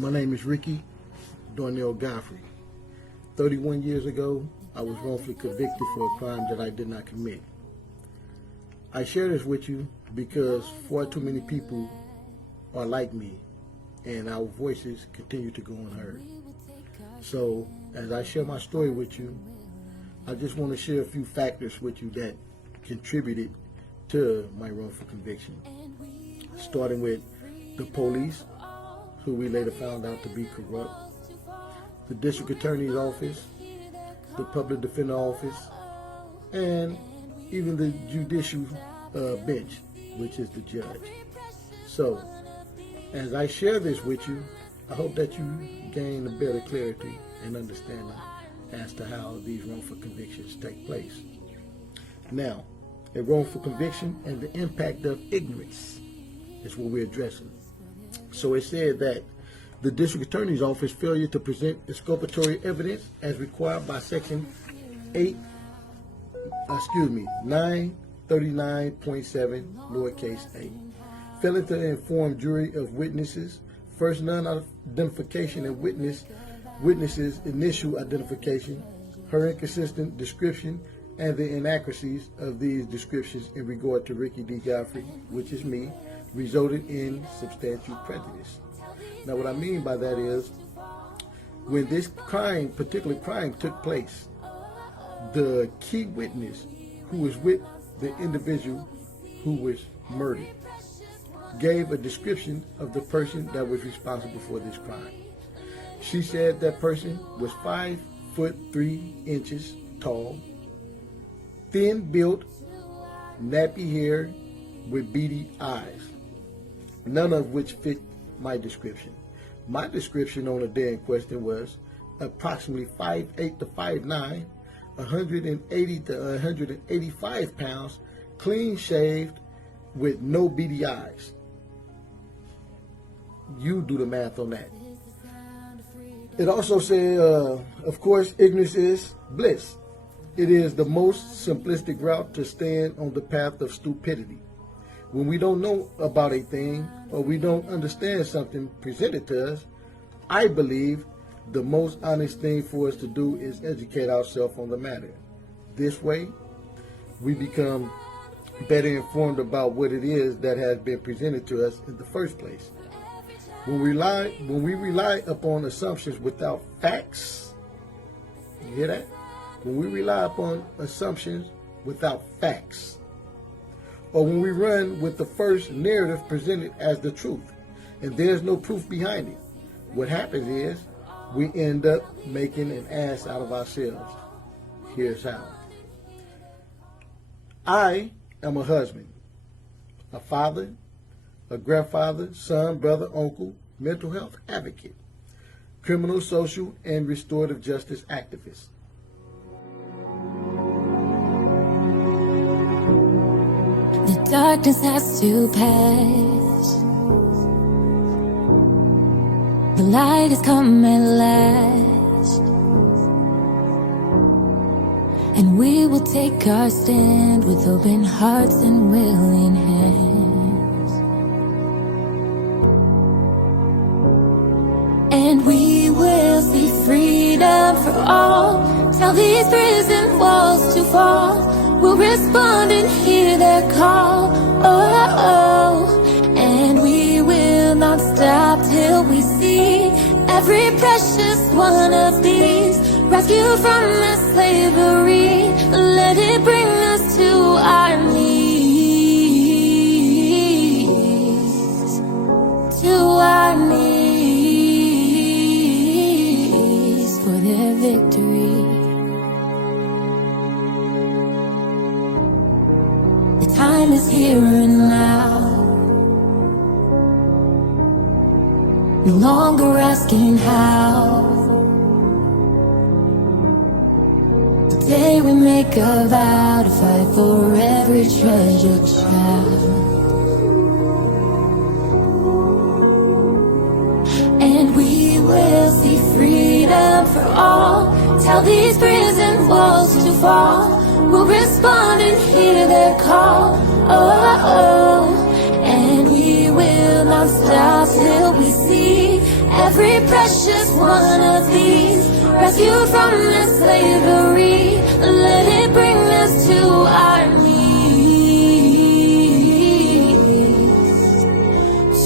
My name is Ricky Darnell Godfrey. 31 years ago, I was wrongfully convicted for a crime that I did not commit. I share this with you because far too many people are like me, and our voices continue to go unheard. So, as I share my story with you, I just want to share a few factors with you that contributed to my wrongful conviction. Starting with the police, who we later found out to be corrupt, the district attorney's office, the public defender office, and even the judicial bench, which is the judge. So, as I share this with you, I hope that you gain a better clarity and understanding as to how these wrongful convictions take place. Now, a wrongful conviction and the impact of ignorance is what we're addressing. So it said that the district attorney's office failure to present exculpatory evidence as required by section 939.7 lowercase a. Failing to inform jury of witnesses, first non-identification and witnesses' initial identification, her inconsistent description, and the inaccuracies of these descriptions in regard to Ricky D. Godfrey, which is me, resulted in substantial prejudice. Now, what I mean by that is, when this particular crime took place, the key witness who was with the individual who was murdered gave a description of the person that was responsible for this crime. She said that person was 5'3" tall, thin built, nappy hair with beady eyes, none of which fit my description. My description on the day in question was approximately 5'8" to 5'9", 180 to 185 pounds, clean shaved, with no beady eyes. You do the math on that. It also said, of course, ignorance is bliss. It is the most simplistic route to stand on the path of stupidity. When we don't know about a thing or we don't understand something presented to us, I believe the most honest thing for us to do is educate ourselves on the matter. This way, we become better informed about what it is that has been presented to us in the first place. When we rely upon assumptions without facts, you hear that? When we rely upon assumptions without facts, or when we run with the first narrative presented as the truth, and there's no proof behind it, what happens is we end up making an ass out of ourselves. Here's how. I am a husband, a father, a grandfather, son, brother, uncle, mental health advocate, criminal, social, and restorative justice activist. The darkness has to pass. The light has come at last, and we will take our stand with open hearts and willing hands. And we will see freedom for all. Tell these prison walls to fall. We'll respond and hear their call. Oh, oh. And we will not stop till we see every precious one of these rescued from this slavery. Let it bring us to our knees, to our knees for their victory. The time is here and now. No longer asking how. Today we make a vow to fight for every treasured child. And we will see freedom for all. Tell these prison walls to fall. We'll respond and hear their call. Oh, oh. And we will not stop till we see every every precious one of these, rescued from this slavery. Let it bring us to our knees,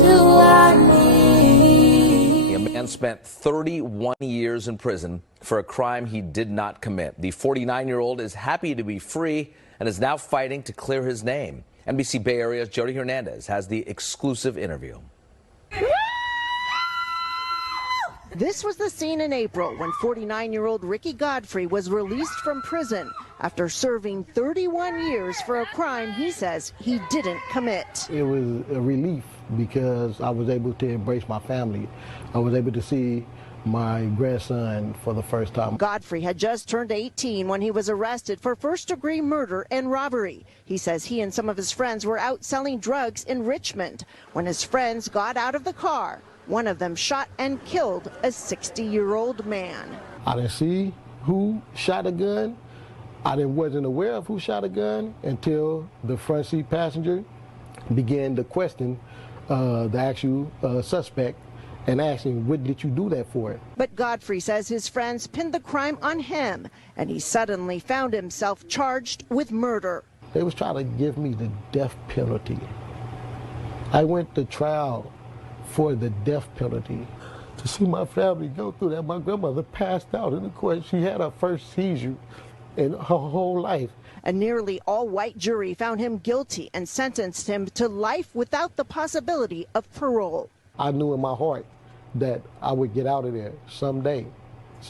to our knees. A man spent 31 years in prison for a crime he did not commit. The 49-year-old is happy to be free and is now fighting to clear his name. NBC Bay Area's Jody Hernandez has the exclusive interview. This was the scene in April when 49-year-old Ricky Godfrey was released from prison after serving 31 years for a crime he says he didn't commit. It was a relief because I was able to embrace my family. I was able to see my grandson for the first time. Godfrey had just turned 18 when he was arrested for first-degree murder and robbery. He says he and some of his friends were out selling drugs in Richmond when his friends got out of the car. One of them shot and killed a 60-year-old man. I didn't see who shot a gun. Wasn't aware of who shot a gun until the front seat passenger began to question the actual suspect and asking, what did you do that for? But Godfrey says his friends pinned the crime on him, and he suddenly found himself charged with murder. They was trying to give me the death penalty. I went to trial for the death penalty. To see my family go through that, my grandmother passed out in the court. She had her first seizure in her whole life. A nearly all-white jury found him guilty and sentenced him to life without the possibility of parole. I knew in my heart that I would get out of there someday,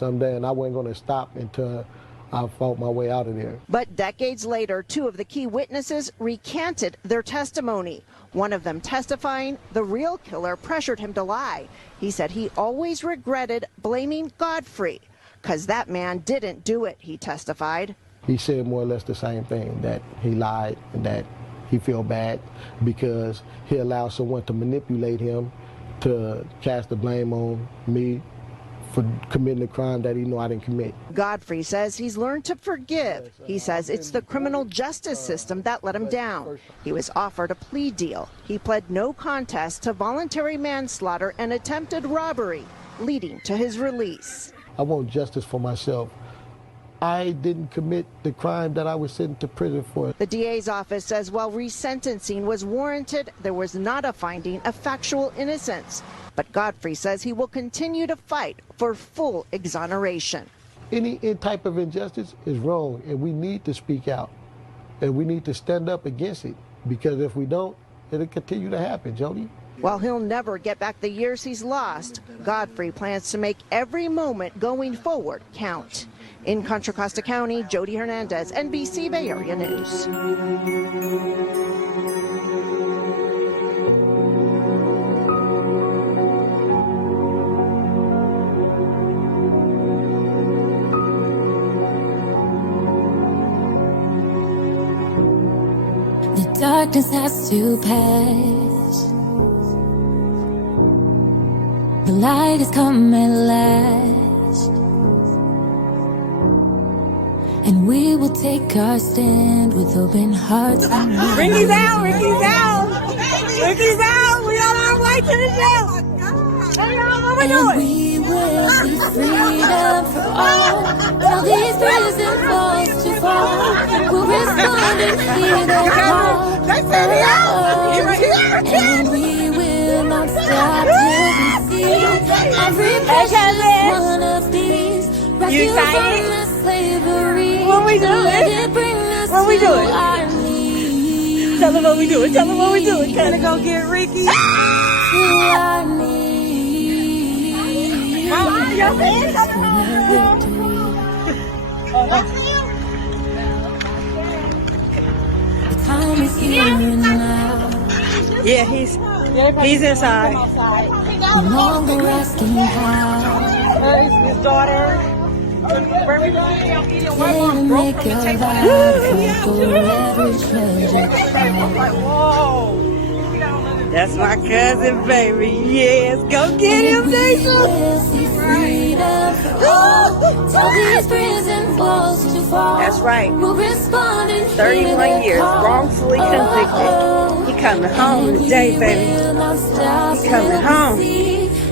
and I wasn't going to stop until I fought my way out of there. But decades later, two of the key witnesses recanted their testimony. One of them testifying the real killer pressured him to lie. He said he always regretted blaming Godfrey because that man didn't do it, he testified. He said more or less the same thing, that he lied and that he felt bad because he allowed someone to manipulate him to cast the blame on me for committing a crime that he knew I didn't commit. Godfrey says he's learned to forgive. He says it's the criminal justice system that let him down. He was offered a plea deal. He pled no contest to voluntary manslaughter and attempted robbery, leading to his release. I want justice for myself. I didn't commit the crime that I was sent to prison for. The DA's office says while resentencing was warranted, there was not a finding of factual innocence. But Godfrey says he will continue to fight for full exoneration. Any type of injustice is wrong, and we need to speak out. And we need to stand up against it, because if we don't, it'll continue to happen, Jody. While he'll never get back the years he's lost, Godfrey plans to make every moment going forward count. In Contra Costa County, Jody Hernandez, NBC Bay Area News. The darkness has to pass. The light has come at last, and we will take our stand with open hearts. Ricky's out! Ricky's out! Ricky's out! We on our way to the jail! What we And doing? we will see freedom for all. Till these prison walls to fall, we'll respond and hear their call. They said he out! He was here! And we will not stop till we see every precious one of these rescued from excited? the slavery. What we doing? Let it bring us What we to doing? our knees. Tell them what we doing. Tell them what we doing. Gonna go get Ricky. To our knees. Mama, your hands up. The time is here now. Yeah, he's inside. No longer asking how. His daughter. Where we going? Can make a vow for every treasure found. Whoa. That's my cousin, baby. Yes, go get him, Jason. We'll see freedom for all. Till these prison walls to fall. That's right. We'll respond in 31 years, wrongfully convicted. He coming home today, baby. He coming home.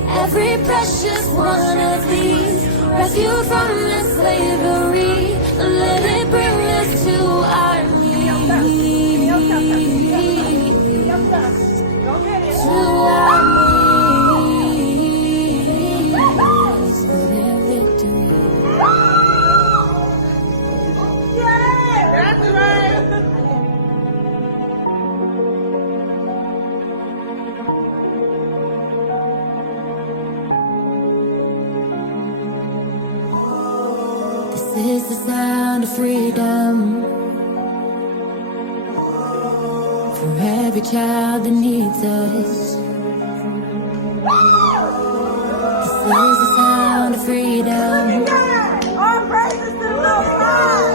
every precious one of these, rescued from this slavery. Let it bring us to our knees, to our knees for their victory. That's right. This is the sound of freedom for every child that needs us. This is the sound of freedom. All praises to the Most High.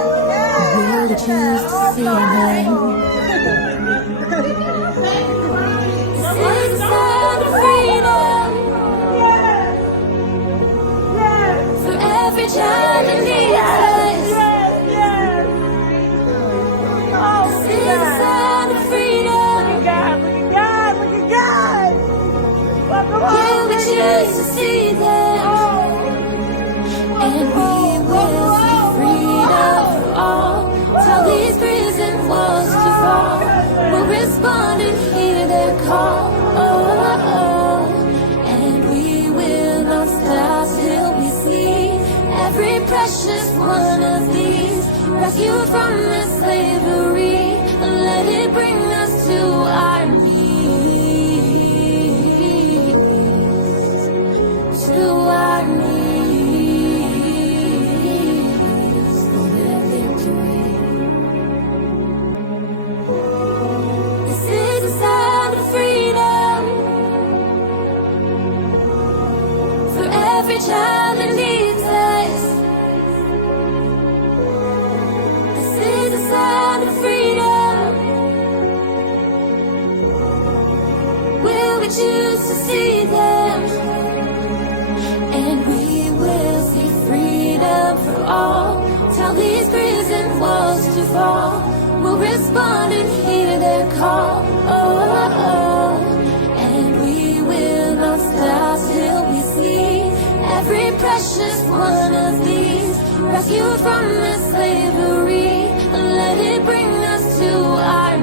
Will we choose to see Him? This is the sound of freedom for every child that needs us. This is the sound of freedom. Look at God. Will we choose to see them? And we will see freedom for all. Tell these prison walls to fall. We'll respond and hear their call. And we will not stop till we see every precious one of these, rescued from this slavery. Let it bring us to our knees, to our knees for their victory. This is the sound of freedom for every child that needs us. This is the sound of freedom. Will we choose to see them? And we will see freedom for all. Tell these prison walls to fall. We'll respond and hear their call. And we will not stop till we see every precious one of these, rescued from this slavery. Let it bring us to our